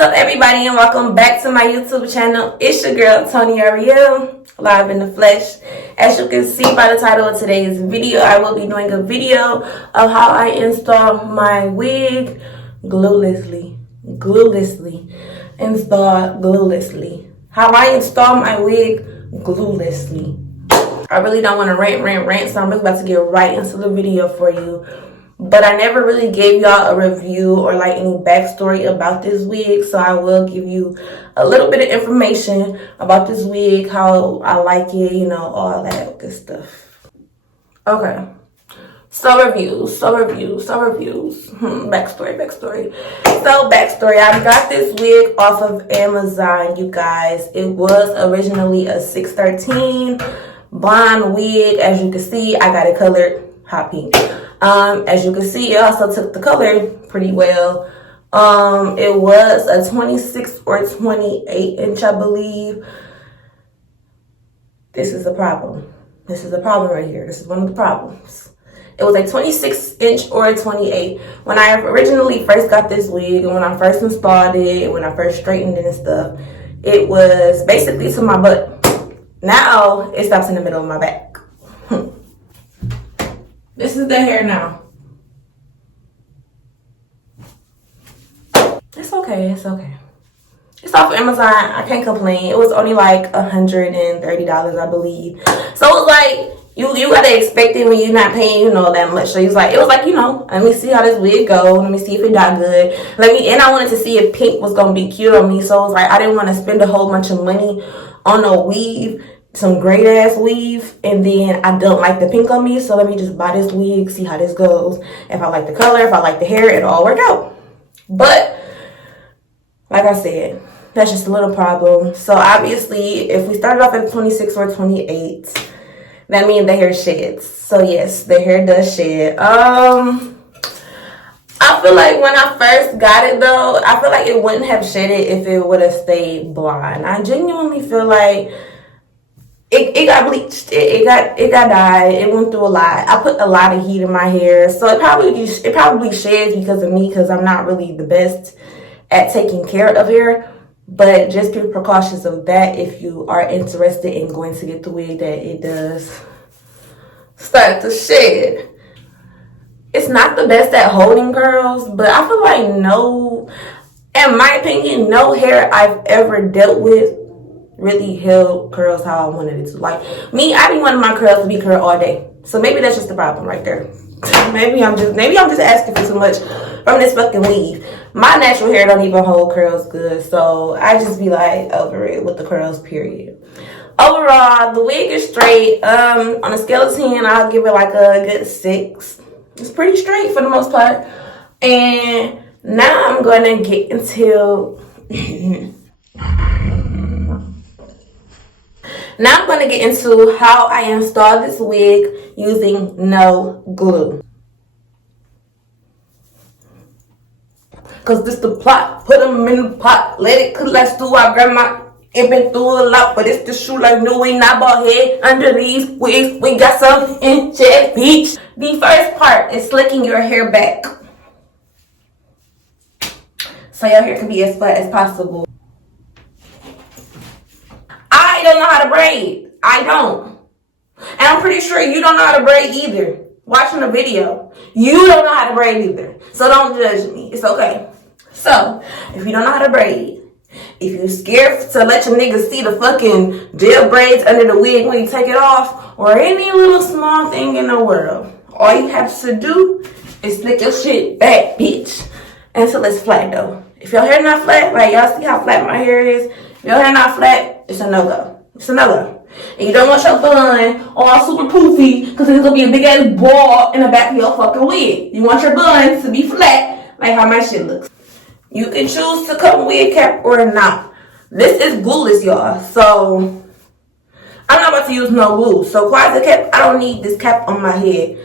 up, everybody, and welcome back to my YouTube channel. It's your girl Tony Ariel, live in the flesh. As you can see by the title of today's video, I will be doing a video of how I install my wig gluelessly. How I install my wig gluelessly. I really don't want to rant, so I'm really about to get right into the video for you. But I never really gave y'all a review or like any backstory about this wig, so I will give you a little bit of information about this wig, how I like it, you know, all that good stuff. Okay, so reviews. Backstory. So backstory, I got this wig off of Amazon, you guys. It was originally a 613 blonde wig. As you can see, I got it colored hot pink. As you can see, it also took the color pretty well. It was a 26 or 28 inch, I believe. This is a problem. This is a problem right here. This is one of the problems. It was a 26 inch or a 28. When I originally first got this wig, and when I first installed it, and when I first straightened it and stuff, it was basically to my butt. Now, it stops in the middle of my back. This is the hair now. It's okay. It's off Amazon. I can't complain. It was only like $130, I believe. So it was like, you gotta expect it when you're not paying, you know, that much. So it was like, you know, let me see how this wig go. Let me see if it got good. And I wanted to see if pink was gonna be cute on me. So it was like, I didn't want to spend a whole bunch of money on a weave, some great ass weave, and then I don't like the pink on me, so let me just buy this wig, see how this goes. If I like the color, if I like the hair, it'll all work out. But like I said, that's just a little problem. So obviously, if we started off at 26 or 28, that means the hair sheds. So yes, the hair does shed. I feel like when I first got it though, I feel like it wouldn't have shedded if it would have stayed blonde. I genuinely feel like it got bleached, it got dyed, it went through a lot. I put a lot of heat in my hair, so it probably sheds because of me, because I'm not really the best at taking care of hair. But just be precautious of that if you are interested in going to get the wig that it does start to shed. It's not the best at holding curls, but I feel like in my opinion, no hair I've ever dealt with really held curls how I wanted it to. Like me, I be wanting my curls to be curled all day. So maybe that's just the problem right there. maybe I'm just asking for too much from this fucking weave. My natural hair don't even hold curls good, so I just be like over it with the curls, period. Overall, the wig is straight. On a scale of 10, I'll give it like a good 6. It's pretty straight for the most part. And now I'm gonna get into Now I'm going to get into how I install this wig using no glue. Because this the plot. Put them in the pot. Let it cook like stew. I grab my... It been through a lot, but it's the shoe like new. We not bald head under these wigs. We got some in Jet Beach. The first part is slicking your hair back, so your hair can be as flat as possible. I don't know how to braid. I don't. And I'm pretty sure you don't know how to braid either. Watching the video, you don't know how to braid either. So don't judge me. It's okay. So, if you don't know how to braid, if you're scared to let your niggas see the fucking gel braids under the wig when you take it off, or any little small thing in the world, all you have to do is flick your shit back, bitch, until it's flat though. If your hair not flat, like y'all see how flat my hair is, if your hair not flat, it's a no-go. It's a no-go. And you don't want your bun all super poofy, because there's going to be a big ass ball in the back of your fucking wig. You want your bun to be flat, like how my shit looks. You can choose to cut a wig cap or not. This is glueless, y'all. So, I'm not about to use no glue. So, closet cap, I don't need this cap on my head.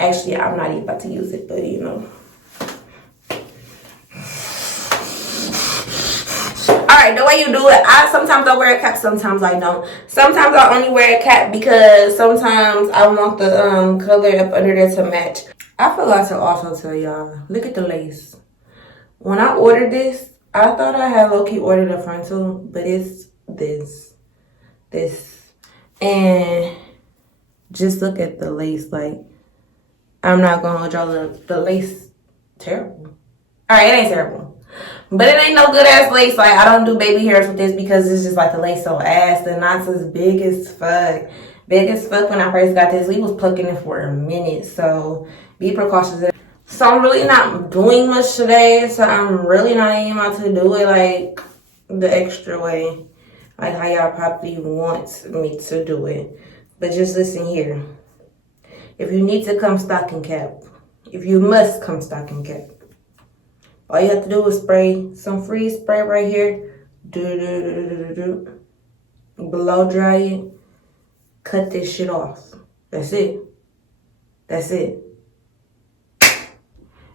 Actually, I'm not even about to use it, but you know. Alright, the way you do it, sometimes I wear a cap, sometimes I don't. Sometimes I only wear a cap because sometimes I want the color up under there to match. I forgot to also tell y'all, look at the lace. When I ordered this, I thought I had low-key ordered a frontal, but it's this. And just look at the lace. Like, I'm not gonna draw the lace terrible. Alright, it ain't terrible. But it ain't no good ass lace. Like, I don't do baby hairs with this because it's just like the lace so ass. The knots is big as fuck. Big as fuck when I first got this. We was plucking it for a minute. So be precautious. So I'm really not doing much today. So I'm really not even about to do it like the extra way. Like how y'all probably want me to do it. But just listen here. If you need to come stocking cap. If you must come stocking cap. All you have to do is spray some freeze spray right here. Blow dry it. Cut this shit off. That's it. That's it.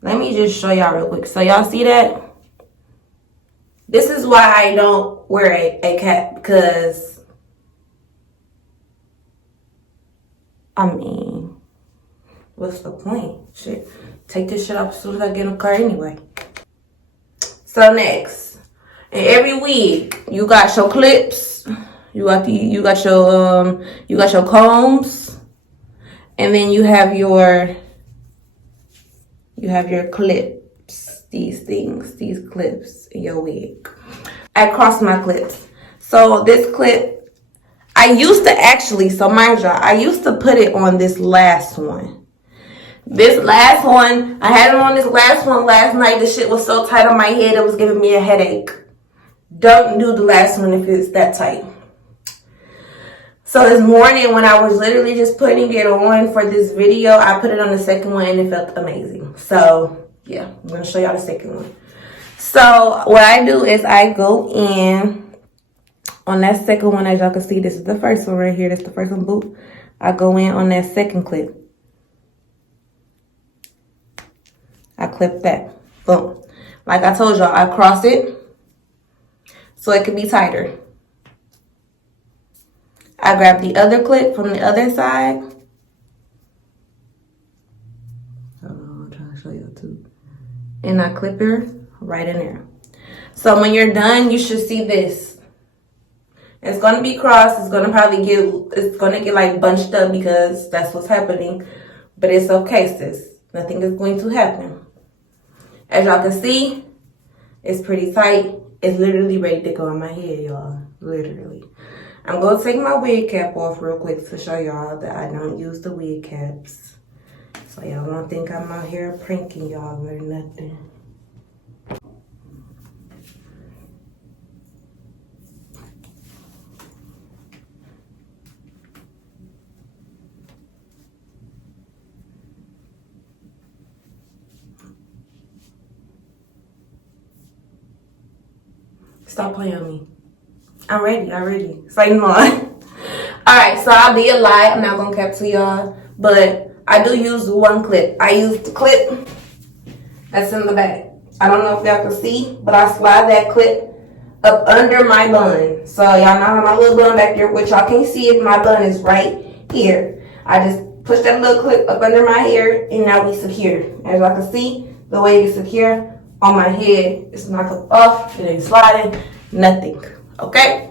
Let me just show y'all real quick. So y'all see that? This is why I don't wear a cap. Because, I mean, what's the point? Shit. Take this shit off as soon as I get in the car anyway. So next. In every wig, you got your clips. You got your combs. And then you have your clips, these clips in your wig. I cross my clips. So this clip, I used to actually, so mind you, I used to put it on this last one. This last one, I had it on this last one last night. The shit was so tight on my head, it was giving me a headache. Don't do the last one if it's that tight. So this morning when I was literally just putting it on for this video, I put it on the second one and it felt amazing. So yeah, I'm going to show y'all the second one. So what I do is I go in on that second one. As y'all can see, this is the first one right here. That's the first one, boop. I go in on that second clip. I clip that. Boom. Like I told y'all, I cross it so it can be tighter. I grab the other clip from the other side. I'm trying to show you too. And I clip her right in there. So when you're done, you should see this. It's gonna be crossed. It's gonna get like bunched up because that's what's happening. But it's okay, sis. Nothing is going to happen. As y'all can see, it's pretty tight. It's literally ready to go in my head, y'all. Literally. I'm going to take my wig cap off real quick to show y'all that I don't use the wig caps. So y'all don't think I'm out here pranking y'all or nothing. Stop playing on me. I'm ready. Say no more. Alright, so I'll be a lie. I'm not gonna cap to y'all. But I do use one clip. I use the clip that's in the back. I don't know if y'all can see, but I slide that clip up under my bun. So y'all know how my little bun back there, which y'all can't see if my bun is right here. I just push that little clip up under my hair and now we secure. As y'all can see, the way it's secure on my head, it's not come off, it ain't sliding, nothing. Okay,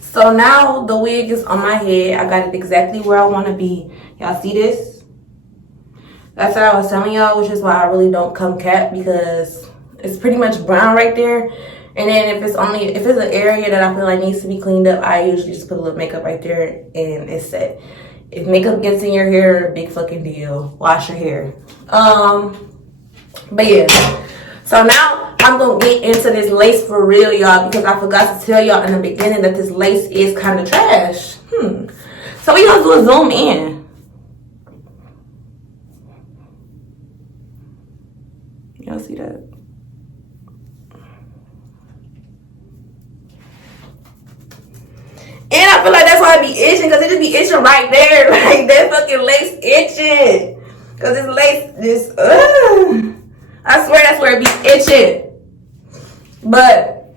so now the wig is on my head. I got it exactly where I want to be. Y'all see this? That's what I was telling y'all, which is why I really don't come cap, because it's pretty much brown right there. And then if it's an area that I feel like needs to be cleaned up, I usually just put a little makeup right there and it's set. If makeup gets in your hair, big fucking deal. Wash your hair. But yeah. So now I'm going to get into this lace for real, y'all, because I forgot to tell y'all in the beginning that this lace is kind of trash. So we going to do a zoom in. Y'all see that? And I feel like that's why I be itching, because it just be itching right there. Like, that fucking lace itching. Because this lace just, I swear that's where it be itching. But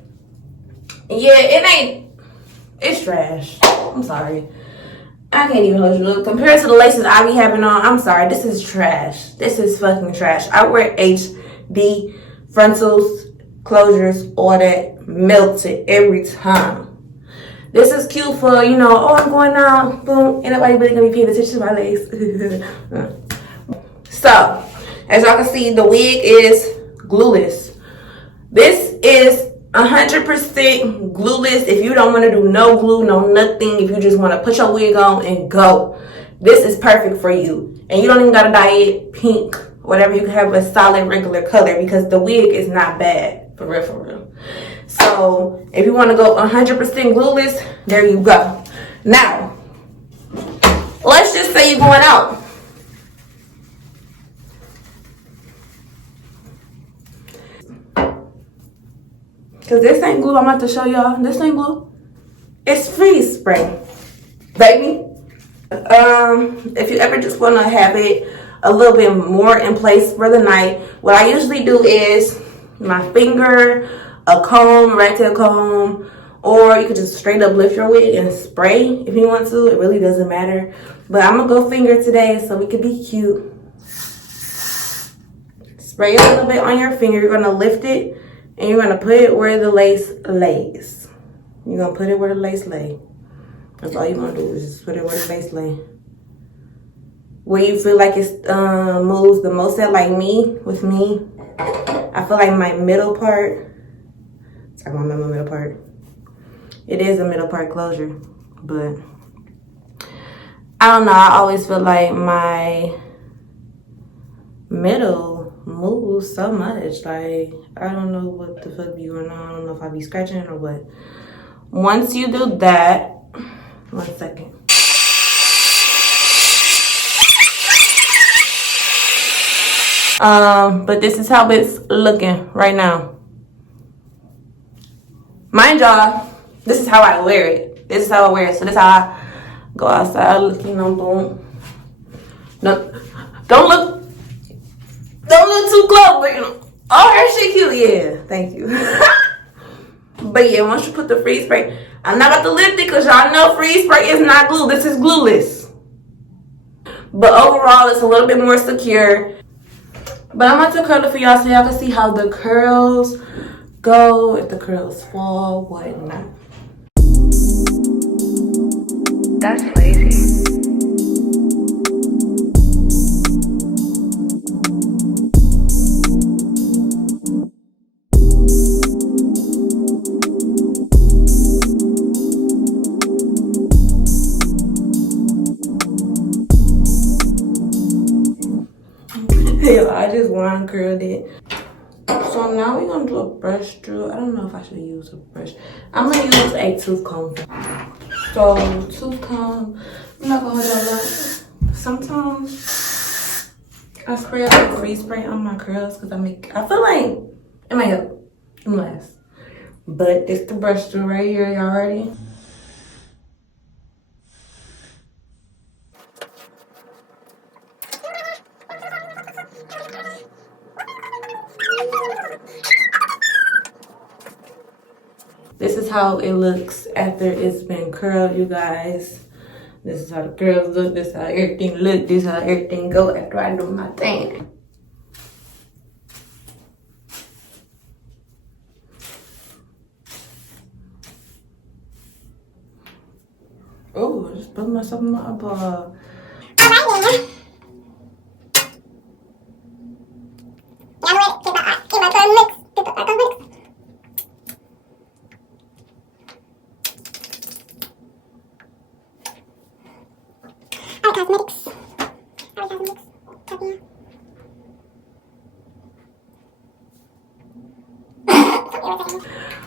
yeah, it's trash. I'm sorry. I can't even let you look. Compared to the laces I be having on, I'm sorry. This is trash. This is fucking trash. I wear HD frontals closures, all that, melted every time. This is cute for, you know, oh, I'm going out, boom, ain't nobody really gonna be paying attention to my legs. So, as y'all can see, the wig is glueless. This is 100% glueless. If you don't want to do no glue, no nothing, if you just want to put your wig on and go, this is perfect for you. And you don't even got to dye it pink, whatever. You can have a solid regular color because the wig is not bad, for real, for real. So if you want to go 100% glueless, there you go. Now, let's just say you're going out. Because this ain't glue, I'm about to show y'all. This ain't glue. It's freeze spray, baby. If you ever just want to have it a little bit more in place for the night, what I usually do is my finger, a comb, rat tail comb, or you could just straight up lift your wig and spray if you want to. It really doesn't matter. But I'm going to go finger today so we can be cute. Spray a little bit on your finger. You're going to lift it. And you're going to put it where the lace lays. You're going to put it where the lace lay. That's all you're going to do is just put it where the lace lay. Where you feel like it moves the most at, like me, with me. I feel like my middle part. Talking about my middle part. It is a middle part closure. But I don't know. I always feel like my middle moves so much. Like, I don't know what the fuck be going on. I don't know if I be scratching it or what. Once you do that, 1 second. But this is how it's looking right now. Mind y'all, this is how I wear it. This is how I wear it. So this is how I go outside looking on boom. No, don't look too close, but you know. Oh, her shit cute. Yeah, thank you. But yeah, once you put the freeze spray, I'm not about to lift it because y'all know freeze spray is not glue. This is glueless. But overall, it's a little bit more secure. But I'm about to curl it for y'all so y'all can see how the curls go, if the curls fall, whatnot. That's lazy. I just wine curled it. So now we're gonna do a brush through. I don't know if I should use a brush. I'm gonna use a tooth comb. So tooth comb, I'm not gonna hold y'all up. Sometimes I spray out freeze spray on my curls because I feel like it might help them last. But it's the brush through right here. Y'all ready? This is how it looks after it's been curled, you guys. This is how the curls look. This is how everything look. This is how everything go after I do my thing. Oh, I just put myself in my eyeball. Ariicosmetics.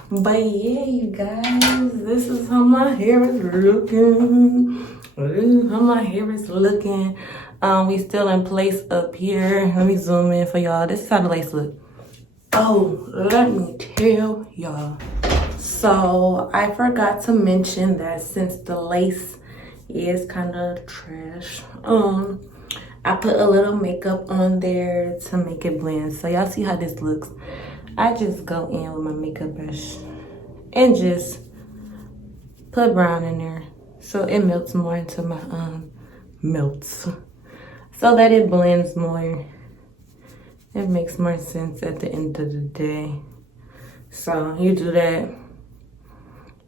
But yeah, you guys, this is how my hair is looking. How my hair is looking. We still in place up here. Let me zoom in for y'all. This is how the lace look. Oh, let me tell y'all. So I forgot to mention that since the lace is kind of trash, I put a little makeup on there to make it blend. So y'all see how this looks. I just go in with my makeup brush and just put brown in there so it melts more into my melts, so that it blends more. It makes more sense at the end of the day. So you do that,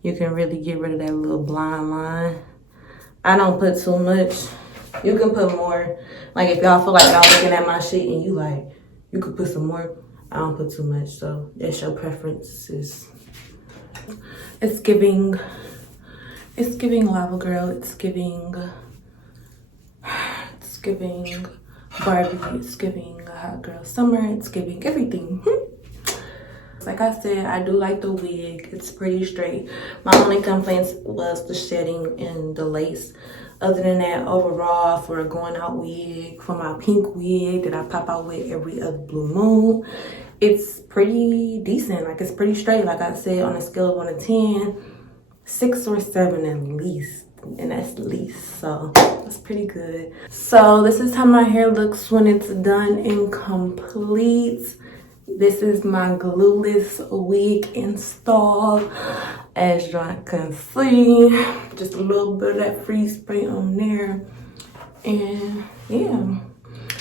you can really get rid of that little blind line. I don't put too much. You can put more. Like if y'all feel like y'all looking at my shit and you like, you could put some more. I don't put too much, so that's your preferences. It's giving Lava Girl. It's giving Barbie. It's giving Hot Girl Summer. It's giving everything. Like I said, I do like the wig. It's pretty straight. My only complaints was the shedding and the lace. Other than that, overall, for a going out wig, for my pink wig that I pop out with every other blue moon, it's pretty decent. Like, it's pretty straight. Like I said, on a scale of 1 to 10, 6 or 7 at least. And that's the least. So that's pretty good. So this is how my hair looks when it's done and complete. This is my Glueless wig install. As y'all can see, just a little bit of that freeze spray on there. And yeah,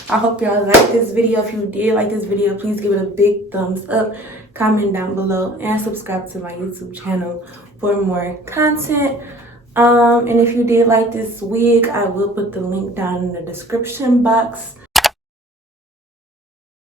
I hope y'all like this video. If you did like this video, please give it a big thumbs up, comment down below, and subscribe to my YouTube channel for more content. And if you did like this wig, I will put the link down in the description box.